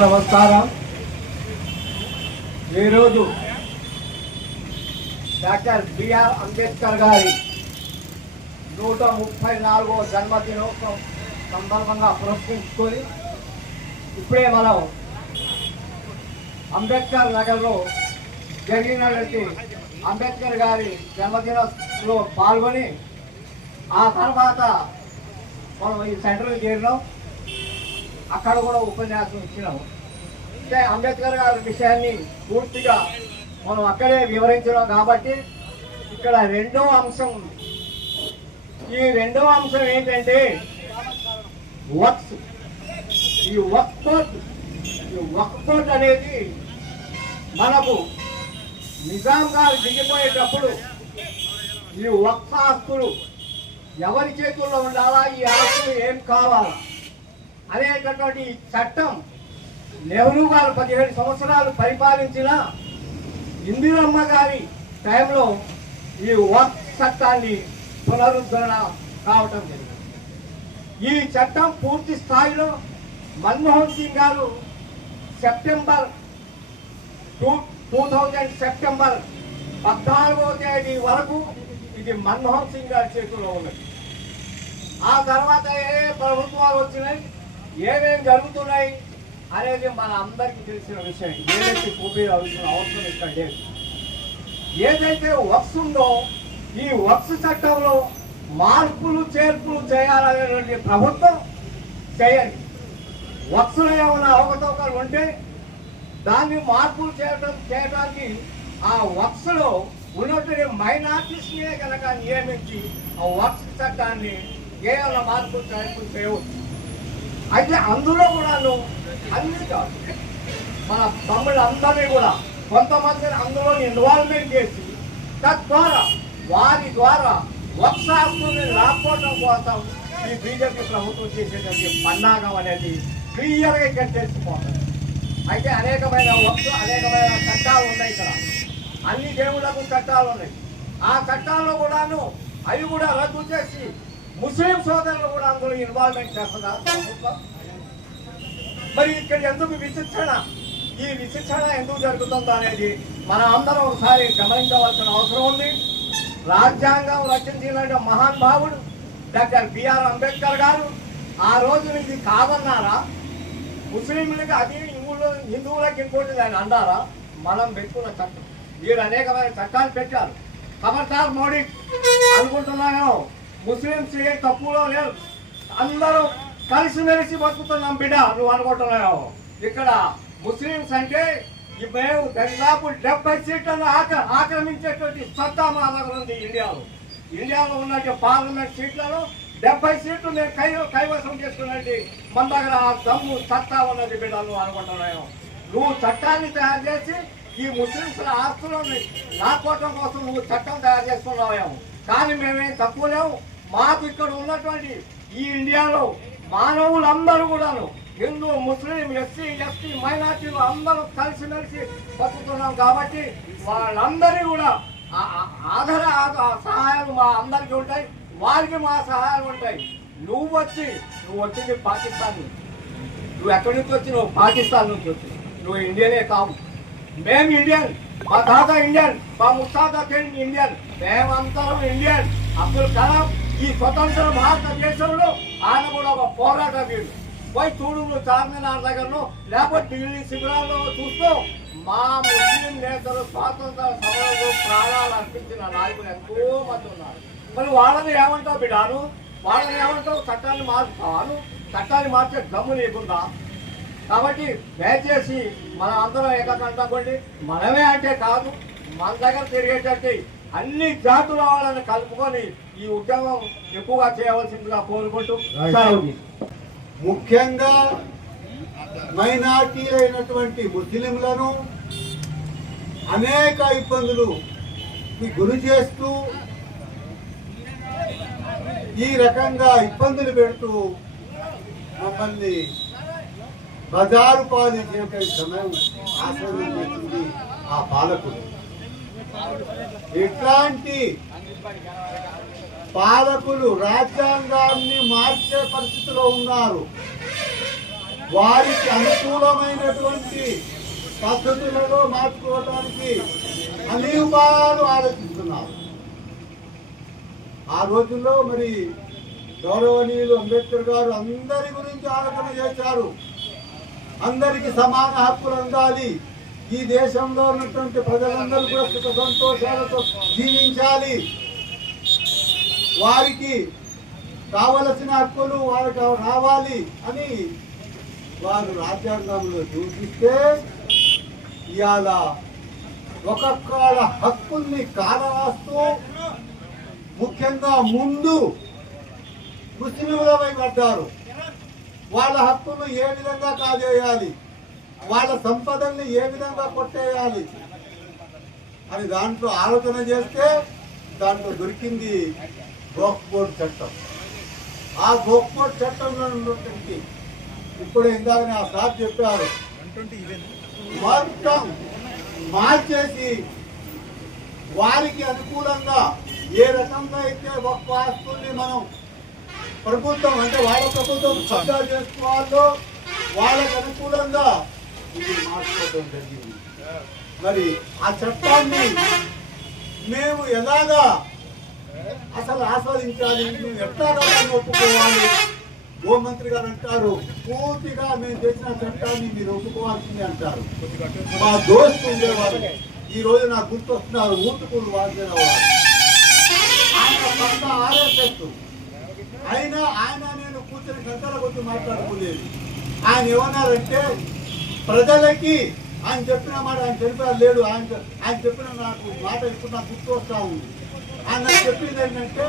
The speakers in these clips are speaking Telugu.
నమస్కారం. ఈరోజు డాక్టర్ బిఆర్ అంబేద్కర్ గారి 134వ జన్మదినోత్సవం సందర్భంగా పురస్కరించుకొని ఇప్పుడే మనం అంబేద్కర్ నగర్లో జరిగినటువంటి అంబేద్కర్ గారి జన్మదినంలో పాల్గొని ఆ తర్వాత మనం ఈ సెంటర్కి చేరినాం. అక్కడ కూడా ఉపన్యాసం ఇచ్చినాము. అంటే అంబేద్కర్ గారి విషయాన్ని పూర్తిగా మనం అక్కడే వివరించినాం కాబట్టి ఇక్కడ రెండవ అంశం ఉంది. ఈ రెండవ అంశం ఏంటంటే వక్ఫ్. ఈ వక్ఫ్ బోర్డ్ అనేది మనకు నిజాం గారు దిగిపోయేటప్పుడు ఈ వక్ఫ్ ఆస్తులు ఎవరి చేతుల్లో ఉండాలా, ఈ ఆస్తులు ఏం కావాలా అనేటటువంటి చట్టం నెహ్రూ గారు 17 సంవత్సరాలు పరిపాలించిన ఇందిరమ్మ గారి టైంలో ఈ వక్ఫ్ చట్టాన్ని పునరుద్ధరణ కావటం జరిగింది. ఈ చట్టం పూర్తి స్థాయిలో మన్మోహన్ సింగ్ గారు సెప్టెంబర్ 2000 సెప్టెంబర్ 14వ తేదీ వరకు ఇది మన్మోహన్ సింగ్ గారి చేతిలో ఉన్నది. ఆ తర్వాత ఏ ప్రభుత్వాలు వచ్చినాయి, ఏమేమి జరుగుతున్నాయి అనేది మన అందరికీ తెలిసిన విషయం. ఏదైతే చూపించాల్సిన అవసరం ఇక్కడ లేదు. ఏదైతే వక్ఫ్ ఉందో ఈ వక్ఫ్ చట్టంలో మార్పులు చేర్పులు చేయాలనేటువంటి ప్రభుత్వం చేయండి. వక్ఫ్లో ఏమైనా అవకతవకలు ఉంటే దాన్ని మార్పులు చేయడానికి ఆ వక్ఫ్లో ఉన్నటువంటి మైనార్టీస్నే కనుక నియమించి ఆ వక్ఫ్ చట్టాన్ని ఏమైనా మార్పులు చేర్పులు చేయవచ్చు. అయితే అందులో కూడాను అన్ని కాదు, మన తమ్ముళ్ళందరినీ కూడా కొంతమందిని అందులో ఇన్వాల్వ్మెంట్ చేసి తద్వారా వారి ద్వారా వక్ఫ్ ఆస్తుల్ని లాక్కోవడం కోసం ఈ బీజేపీ ప్రభుత్వం చేసేటువంటి పన్నాగం అనేది క్లియర్గా ఇక్కడ తెలిసిపోతుంది. అయితే అనేకమైన చట్టాలు ఉన్నాయి. ఇక్కడ అన్ని దేవుళ్లకు చట్టాలు ఉన్నాయి. ఆ చట్టాల్లో కూడాను అవి కూడా రద్దు చేసి ముస్లిం సోదరులు కూడా అందులో ఇన్వాల్వ్మెంట్ చేస్తున్నారు ప్రభుత్వం. మరి ఇక్కడ ఎందుకు విశిక్షణ, ఈ విశిక్షణ ఎందుకు జరుగుతుందో అనేది మనం అందరం ఒకసారి గమనించవలసిన అవసరం ఉంది. రాజ్యాంగం రచించిన మహానుభావుడు డాక్టర్ బిఆర్ అంబేద్కర్ గారు ఆ రోజు ఇది కాదన్నారా? ముస్లింలకి అది హిందువులకి ఇంకోటి ఆయన అన్నారా? మనం పెట్టుకున్న చట్టం. వీరు అనేకమైన చట్టాలు పెట్టారు. ఖబర్దార్ మోడీ అనుకుంటున్నాను, ముస్లింస్ ఏ తప్పులో లేరు, అందరూ కలిసిమెలిసి బతుకుతున్నాం బిడ్డ నువ్వు అనుకుంటున్నావు. ఇక్కడ ముస్లింస్ అంటే మేము దాదాపు 70 సీట్లను ఆక్రమించేటువంటి సత్తా మా దగ్గర ఉంది. ఇండియాలో ఉన్న పార్లమెంట్ సీట్లలో 70 సీట్లు నేను కైవసం చేసుకున్నట్టు మన దగ్గర ఆ దమ్ము సత్తా ఉన్నది బిడ్డ నువ్వు అనుకుంటున్నావు. నువ్వు చట్టాన్ని తయారు చేసి ఈ ముస్లింల ఆస్తులను లాక్కోవటం కోసం నువ్వు చట్టం తయారు చేసుకున్నావేమో. కానీ మేమేం తక్కువ లేవు. మాకు ఇక్కడ ఉన్నటువంటి ఈ ఇండియాలో మానవులందరూ కూడాను హిందూ, ముస్లిం, ఎస్సీ, ఎస్టీ, మైనార్టీలు అందరూ కలిసిమెలిసి బతుకుతున్నాం. కాబట్టి వాళ్ళందరి కూడా ఆధార సహాయాలు మా అందరికీ ఉంటాయి, వారికి మా సహాయాలు ఉంటాయి. నువ్వు వచ్చింది పాకిస్తాన్ నుంచి. నువ్వు ఎక్కడి నుంచి వచ్చి? నువ్వు పాకిస్తాన్ నుంచి వచ్చి, నువ్వు ఇండియనే కావు. మేము ఇండియన్, మా తాత ఇండియన్, మా ముత్తాత ఇండియన్, మేమందరం ఇండియన్. అబ్దుల్ కలాం ఈ స్వతంత్ర భారతదేశంలో ఆయన కూడా ఒక పోరాట వీరుడు. పోయి చూడు నువ్వు చార్మినార్ దగ్గరను లేకపోతే ఢిల్లీ శిబిరాల్లో చూస్తూ మా ముస్లిం నేతలు స్వాతంత్ర సమయంలో ప్రాణాలు అర్పించిన నాయకులు ఎంతో మంది ఉన్నారు. మరి వాళ్ళని ఏమంటావు బిడ్డాను? వాళ్ళని ఏమంటావు? చట్టాన్ని మార్చుతాను, చట్టాన్ని మార్చే దమ్ము లేకుండా. కాబట్టి దయచేసి మనం అందరం ఏకకంటండి. మనమే అంటే కాదు, మన దగ్గర తిరిగేటట్టు అన్ని జాతుల వాళ్ళని కలుపుకొని ఈ ఉద్యమం ఎక్కువగా చేయవలసిందిగా కోరుకుంటూ ముఖ్యంగా మైనార్టీ అయినటువంటి ముస్లింలను అనేక ఇబ్బందులకు గురి చేస్తూ ఈ రకంగా ఇబ్బందులు పెడుతూ మమ్మల్ని బజారు పాలు చేసే సమయం ఆశ్రయించింది ఆ పాలకులు. ఇట్లాంటి పాలకులు రాజ్యాంగాన్ని మార్చే పరిస్థితిలో ఉన్నారు. వారికి అనుకూలమైనటువంటి పద్ధతులలో మార్చుకోవడానికి అన్ని ఉపాయాలు ఆలోచిస్తున్నారు. ఆ రోజుల్లో మరి గౌరవనీయులు అంబేద్కర్ గారు అందరి గురించి ఆలోచన చేశారు. అందరికీ సమాన హక్కులు అందాలి, ఈ దేశంలో ఉన్నటువంటి ప్రజలందరూ కూడా సుఖ సంతోషాలతో జీవించాలి, వారికి కావలసిన హక్కులు వారికి రావాలి అని వారు రాజ్యాంగంలో సూచిస్తే ఇవాళ ఒక్కొక్కళ్ళ హక్కుల్ని కాలరాస్తూ ముఖ్యంగా ముందు ముస్లింలపై పడ్డారు. వాళ్ళ హక్కులు ఏ విధంగా కాజేయాలి, వాళ్ళ సంపదల్ని ఏ విధంగా కొట్టేయాలి అని దాంట్లో ఆలోచన చేస్తే దాంట్లో దొరికింది గోక్బోర్డ్ చట్టం. ఆ గోక్బోర్డ్ చట్టంలో ఉన్నటువంటి ఇప్పుడు ఇందాక ఆ సార్ చెప్పారు, మొత్తం మార్చేసి వారికి అనుకూలంగా ఏ రకంగా అయితే ఒక్క ఆస్తుల్ని మనం ప్రభుత్వం అంటే వాళ్ళ ప్రభుత్వం కబ్జా చేసుకోవాలో వాళ్ళకి అనుకూలంగా ఇది మార్చుకోవడం జరిగింది. మరి ఆ చట్టాన్ని మేము ఎలాగా అసలు ఆస్వాదించాలి, మేము ఎట్లాగా ఒప్పుకోవాలి? హోంమంత్రి గారు అంటారు పూర్తిగా మేము చేసిన చట్టాన్ని మీరు ఒప్పుకోవాల్సిందే అంటారు. మా దోస్తు ఉండేవారు ఈ రోజు నాకు గుర్తు వస్తున్నారు, ఊటుకూరు వాడిన వారు. ఆయన పక్క ఆర్ఎస్ఎస్ అయినా ఆయన నేను కూర్చొని గంటల కొద్ది మాట్లాడుకోలేదు. ఆయన ఏమన్నారంటే ప్రజలకి ఆయన చెప్పిన మాట ఆయన తెలిపారు లేడు, ఆయన చెప్పిన నాకు మాట ఇప్పుడు నాకు గుర్తు వస్తా ఉంది. ఆయన నాకు చెప్పింది ఏంటంటే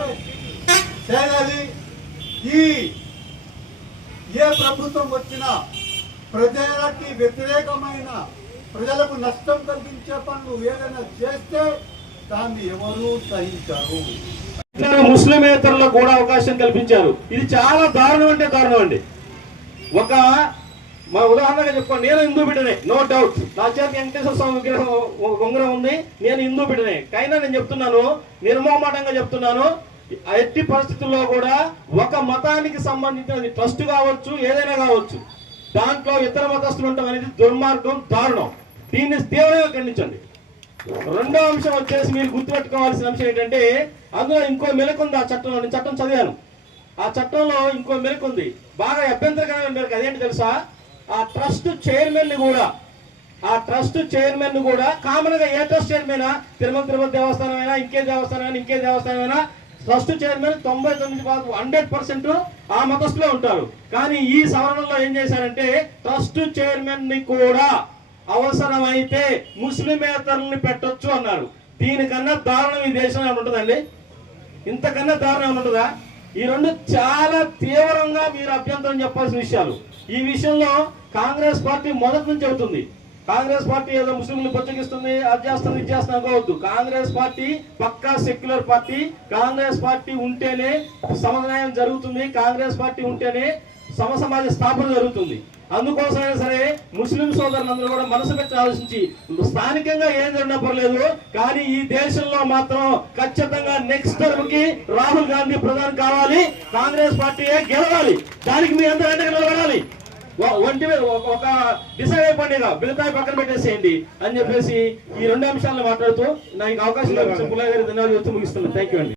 చేయాలి, ఏ ప్రభుత్వం వచ్చినా ప్రజలకి వ్యతిరేకమైన ప్రజలకు నష్టం కలిగించే పనులు ఏదైనా చేస్తే దాన్ని ఎవరూ సహించరు. ముస్లిమేతరులకు కూడా అవకాశం కల్పించారు. ఇది చాలా దారుణం అంటే దారుణం అండి. ఒక మా ఉదాహరణగా చెప్పుకోండి, నేను హిందూ బిడ్డనే, నో డౌట్. నా చేత వెంకటేశ్వర స్వామి విగ్రహం ఉంగరం ఉంది, నేను హిందూ బిడ్డనే. కైనా నేను చెప్తున్నాను, నిర్మోహమాటంగా చెప్తున్నాను, ఎట్టి పరిస్థితుల్లో కూడా ఒక మతానికి సంబంధించిన ట్రస్ట్ కావచ్చు, ఏదైనా కావచ్చు, దాంట్లో ఇతర మతస్థులు ఉండటం అనేది దుర్మార్గం, దారుణం. దీన్ని తీవ్రంగా ఖండించండి. రెండో అంశం వచ్చేసి మీరు గుర్తుపెట్టుకోవాల్సిన అంశం ఏంటంటే అందులో ఇంకో మెలకుంది. ఆ చట్టంలో నేను చట్టం చదివాను. ఆ చట్టంలో ఇంకో మెలకుంది, బాగా అభ్యంతరకరమైన మెలకు. అదేంటి తెలుసా? ఆ ట్రస్ట్ చైర్మన్ ని కూడా కామన్ గా ఏ ట్రస్ట్ చైర్మన్ తిరుపతి దేవస్థానం అయినా ఇంకే దేవస్థానం అయినా ట్రస్ట్ చైర్మన్ 99% ఆ మతస్థులే ఉంటారు. కానీ ఈ సవరణలో ఏం చేశారంటే ట్రస్ట్ చైర్మన్ ని కూడా అవసరమైతే ముస్లిమేతరుల్ని పెట్టొచ్చు అన్నారు. దీనికన్నా దారుణం ఈ దేశంలో ఏమైనా ఉంటుందండి? ఇంతకన్నా దారుణం ఏమైనా ఉంటుందా? ఈ రెండు చాలా తీవ్రంగా మీరు అభ్యంతరం చెప్పాల్సిన విషయాలు. ఈ విషయంలో కాంగ్రెస్ పార్టీ మొదటి నుంచి అవుతుంది. కాంగ్రెస్ పార్టీ ఏదో ముస్లింలు బొచ్చగిస్తుంది, అది చేస్తుంది, ఇది చేస్తుంది అనుకోవద్దు. కాంగ్రెస్ పార్టీ పక్కా సెక్యులర్ పార్టీ. కాంగ్రెస్ పార్టీ ఉంటేనే సమన్వయం జరుగుతుంది, కాంగ్రెస్ పార్టీ ఉంటేనే సమసమాజ స్థాపన జరుగుతుంది. అందుకోసమైనా సరే ముస్లిం సోదరులందరూ కూడా మనసు పెట్టి ఆలోచించి స్థానికంగా ఏం జరిగినా పర్లేదు, కానీ ఈ దేశంలో మాత్రం ఖచ్చితంగా నెక్స్ట్ టర్మ్ కి రాహుల్ గాంధీ ప్రధాని కావాలి, కాంగ్రెస్ పార్టీయే గెలవాలి. దానికి మీ అందరూ నిలబడాలి. ఒంటి మీద ఒక డిసైడ్ అయిపోయింది, మిగతాయి పక్కన పెట్టేసేయండి అని చెప్పేసి ఈ 2 అంశాలను మాట్లాడుతూ నాకు అవకాశం పుల్లయ్య గారి ధన్యవాదాలు ముగిస్తున్నాను. థ్యాంక్ యూ అండి.